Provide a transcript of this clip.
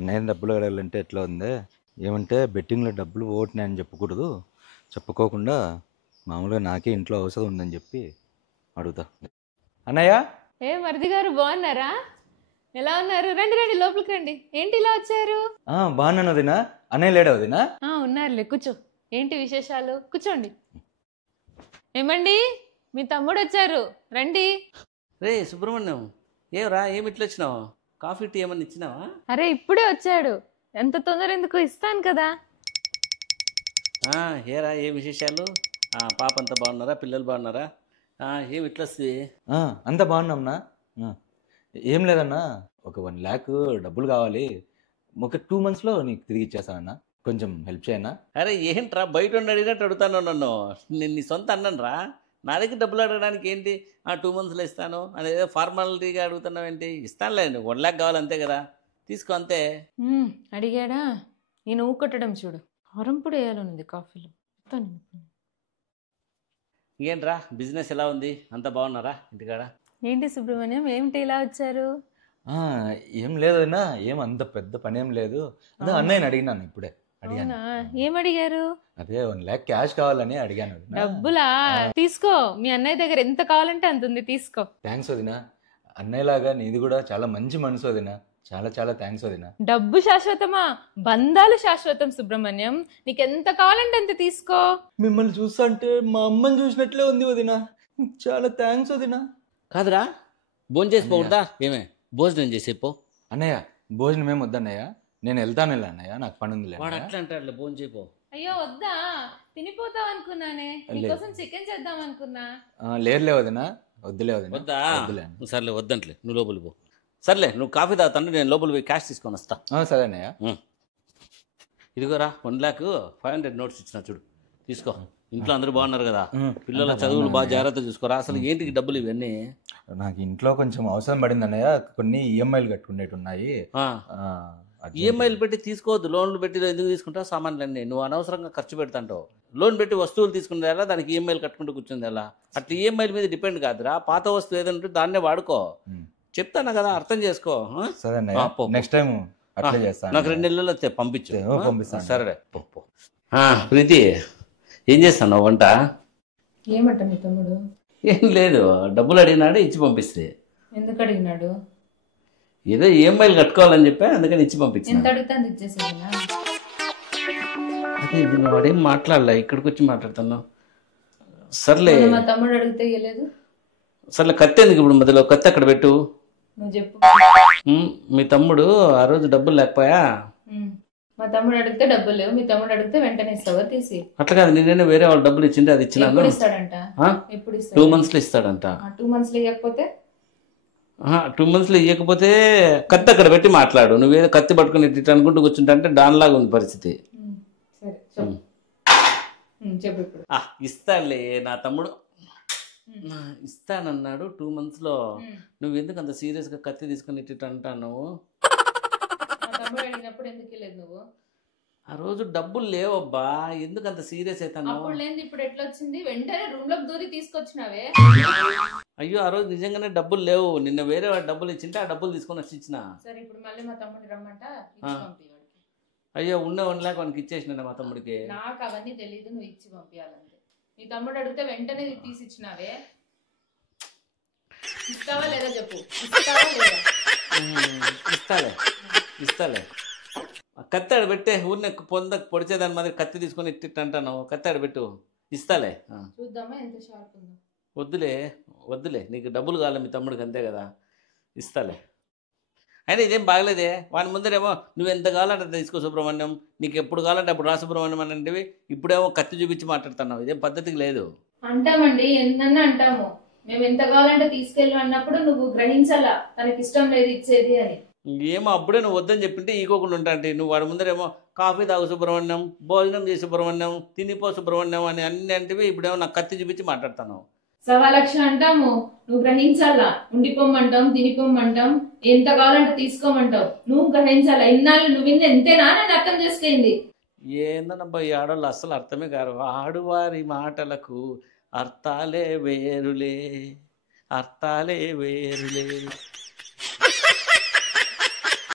అన్నయ్య డబ్బులు అడగాలంటే ఎట్లా ఉంది? ఏమంటే బెట్టింగ్‌లో డబ్బులు పోగొట్టినాయని చెప్పకూడదు. చెప్పుకోకుండా మామూలుగా నాకే ఇంట్లో అవసరం ఉందని చెప్పి అడుగుతా. అన్నయ్య! మరిది గారు బాగున్నారా? ఎలా ఉన్నారు? రండి రండి లోపలికి రండి. ఏంటి ఇలా వచ్చారు? బాగున్నాను వదినా. అన్నయ్య లేడా వదినా? ఉన్నారులే, కూర్చో. ఏంటి విశేషాలు? కూర్చోండి. ఏమండి, మీ తమ్ముడు వచ్చారు, రండి. రే సుబ్రహ్మణ్యం, ఏమరా ఏమి ఇట్లా వచ్చినావు? కాఫీ టీ ఏమన్నా ఇచ్చినావా? అరే ఇప్పుడే వచ్చాడు, ఎంత తొందర ఎందుకు, ఇస్తాను కదా. ఏరా ఏం విశేషాలు? పాప అంతా బాగున్నారా? పిల్లలు బాగున్నారా? ఏమి ఇట్లా వస్తుంది? అంతా బాగున్నాంనా. ఏం లేదన్నా, ఒక 1 lakh డబ్బులు కావాలి. ఒక 2 monthsలో నీకు తిరిగి ఇచ్చేస్తానన్నా. కొంచెం హెల్ప్ చేయనా? అరే ఏంట్రా బయట ఉండి అడిగినట్టు అడుగుతాను నన్ను. నేను నీ సొంత అన్నాను రా. నా దగ్గర డబ్బులు అడగడానికి ఏంటి? 2 monthsలో ఇస్తాను అనేది ఫార్మాలిటీగా అడుగుతున్నావు ఏంటి? ఇస్తానులే, 1 lakh కావాలి అంతే కదా, తీసుకో అంతే. అడిగాడా? నేను ఊకొట్టడం చూడు, హరంపుడు వేయాలనుంది కాఫీలో. ఇంకేంట్రా బిజినెస్ ఎలా ఉంది? అంత బాగున్నారా ఇంటికాడ? ఏంటి సుబ్రహ్మణ్యం, ఏమిటి ఇలా వచ్చారు? ఏం లేదు వదినా, ఏం అంత పెద్ద పని ఏం లేదు. అదే అన్నయ్యని అడిగినాను ఇప్పుడే. అడిగాను. ఏం అడిగారు? అదే 1 lakh క్యాష్ కావాలని అడిగాను వదినా. డబ్బులా? తీసుకో, మీ అన్నయ్య దగ్గర ఎంత కావాలంటే అంత ఉంది, తీసుకో. థ్యాంక్స్ వదినా. అన్నయ్యలాగా నీది కూడా చాలా మంచి మనసు వదినా. చాలా చాలా థ్యాంక్స్ వదినా. డబ్బు శాశ్వతమా? బంధాలు శాశ్వతం సుబ్రహ్మణ్యం. నీకెంత కావాలంటే అంత తీసుకో. మిమ్మల్ని చూస్తుంటే మా అమ్మని చూసినట్లే ఉంది వదినా. చాలా థ్యాంక్స్ వదినా. కాదురా, భోజనం చేసిపోకూడదా? ఏమే భోజనం చేసేపో. అన్నయ్య భోజనం ఏం వద్దన్నయ్య, నేను వెళ్తాను అన్నయ్య, నాకు పని ఉంది. వాడు అట్లా అంటాడు, భోజనం చేయిపో. అయ్యో వద్దా, తినిపోతావు అనుకున్నానే, నీకోసం చికెన్ చేద్దాం అనుకున్నా. లేదులే వదినా, వద్దులే వదినా. వద్దా? సర్లే వద్దంట్లే, నువ్వు లోపలికి పో. సర్లే నువ్వు కాఫీ తాగుతాను, నేను లోపలికి పోయి క్యాష్ తీసుకొని వస్తా. సరే అన్నయ్య. ఇదిగోరా 1,500 నోట్స్ ఇచ్చిన చూడు, తీసుకో. ఇంట్లో అందరూ బాగున్నారు కదా? పిల్లల చదువులు బాగా జాగ్రత్త చూసుకోరా. అసలు ఏంటికి డబ్బులు ఇవన్నీ? నాకు ఇంట్లో కొంచెం అవసరం పడింది అన్నయ్య, కొన్ని ఈఎంఐలు కట్టుకునేవి ఉన్నాయి. ఈఎంఐలు పెట్టి తీసుకోవద్దు, లోన్లు పెట్టి ఎందుకు తీసుకుంటావు? సామాన్లన్నీ నువ్వు అనవసరంగా ఖర్చు పెడతాంటావు. లోన్ పెట్టి వస్తువులు తీసుకునేది ఎలా, దానికి ఈఎంఐలు కట్టుకుంటూ కూర్చుంది ఎలా? అట్లా ఈఎంఐల మీద డిపెండ్ కాదురా. పాత వస్తువు ఏదైనా ఉంటే దాన్నే వాడుకో. చెప్తాను కదా, అర్థం చేసుకో. సరే నెక్స్ట్ టైం అట్లే చేస్తాను. నాకు 2 నెలల్లో పంపించు. పంపిస్తాను. సరే పో. ప్రీతి, ఏం చేస్తాను వంట? ఏమంట మీ తమ్ముడు? ఏం లేదు, డబ్బులు అడిగినాడు, ఇచ్చి పంపిస్తే. ఎందుకు అడిగినాడు? ఏదో ఈఎంఐలు కట్టుకోవాలని చెప్పా, అందుకని ఇచ్చి పంపించాను. ఎంత అడిగితే అంత ఇచ్చేసేనా? అదే వాడేం మాట్లాడలే, ఇక్కడికి వచ్చి మాట్లాడుతాను. సర్లే, మా తమ్ముడు అడిగితే ఇవ్వలేదు. సర్లే, కత్తి ఎందుకు ఇప్పుడు మధ్యలో? కత్తి అక్కడ పెట్టు. నువ్వు చెప్పు. మీ తమ్ముడు ఆ రోజు డబ్బులు లేకపోయా? మా తమ్ముడు అడిగితే డబ్బులు లేవు, మీ తమ్ముడు అడిగితే వెంటనే ఇస్తావా తీసి? అట్లా కాదు, నేనే వేరే వాళ్ళు డబ్బులు ఇచ్చింటే అది ఇచ్చినాను. 2 monthsలో ఇస్తాడంట. 2 monthsలో ఇవ్వకపోతే? 2 monthsలో ఇవ్వకపోతే కత్తి అక్కడ పెట్టి మాట్లాడు. నువ్వేదో కత్తి పట్టుకుని ఇట్లా అనుకుంటూ కూర్చుంటా అంటే దానిలాగా ఉంది పరిస్థితి. ఇస్తానులే, నా తమ్ముడు ఇస్తానన్నాడు 2 monthsలో. నువ్వు ఎందుకు అంత సీరియస్గా కత్తి తీసుకుని ఇట్లా అంటాను? ఆ రోజు డబ్బులు లేవబ్బా, ఎందుకు అంత సీరియస్ అవుతాను? ఇప్పుడు ఎట్లా వచ్చింది? వెంటనే రూమ్ లోకి దూరి తీసుకొచ్చినావే. అయ్యో, ఆ రోజు నిజంగానే డబ్బులు లేవు. నిన్న వేరే వాడు డబ్బులు ఇచ్చింటే ఆ డబ్బులు తీసుకొని వచ్చి ఇచ్చిన. సరే ఇప్పుడు మళ్ళీ మా తమ్ముడు రమ్మంట. అయ్యో, ఉన్న 1 lakh వానికి ఇచ్చేసిన మా తమ్ముడికి. నాకు అవన్నీ తెలీదు, నువ్వు ఇచ్చి పంపించాలంటే. నీ తమ్ముడు అడిగితే వెంటనే తీసి ఇచ్చినావే. ఇస్తావా లేదా చెప్పు. ఇస్తాలే. కత్తి ఆడ పెట్టే, ఊరిని పొడిచేదాని మాదిరి కత్తి తీసుకొని ఇట్టి అంటాను. కత్తి ఆడ పెట్టు, ఇస్తాలే. చూద్దామా ఎంత షార్ప్ ఉందో. వద్దులే, నీకు డబ్బులు కావాలి, మీ తమ్ముడికి అంతే కదా, ఇస్తాలే. అయినా ఇదేం బాగలేదే, వాని ముందరేమో నువ్వు ఎంత కావాలంటే తీసుకో సుబ్రహ్మణ్యం, నీకు ఎప్పుడు కావాలంటే అప్పుడు రా సుబ్రహ్మణ్యం అని అంటే, ఇప్పుడేమో కత్తి చూపించి మాట్లాడుతున్నావు. ఇదేం పద్ధతికి లేదు. అంటామండి, ఎంతన్నా అంటాము. మేము ఎంత కావాలంటే తీసుకెళ్ళు అన్నప్పుడు నువ్వు గ్రహించాలా తనకి ఇష్టం లేదు ఇచ్చేది అని. ఏమో అప్పుడే నువ్వు వద్దని చెప్పింటే ఈకోకుండా ఉంటా అంటే, నువ్వు వాడి ముందరేమో కాఫీ తాగు సుబ్రహ్మణ్యం, భోజనం చేసి సుబ్రహ్మణ్యం, తినిపో సుబ్రహ్మణ్యం అని అన్ని అంటే, ఇప్పుడేమో నాకు కత్తి చూపించి మాట్లాడుతాను. 1,00,000 అంటాము, నువ్వు గ్రహించాలా. ఉండిపోమ్మంటాం, తినిపోమ్మంటాం, ఎంత కావాలంటే తీసుకోమంటావు, నువ్వు గ్రహించాలా. ఇన్నాళ్ళు నువ్వు ఎంతేనా అని అర్థం చేసుకుంది. ఏందన్నబ్బా ఈ ఆడవాళ్ళు అస్సలు అర్థమే కాదు. ఆడువారి మాటలకు అర్థాలే వేరులే.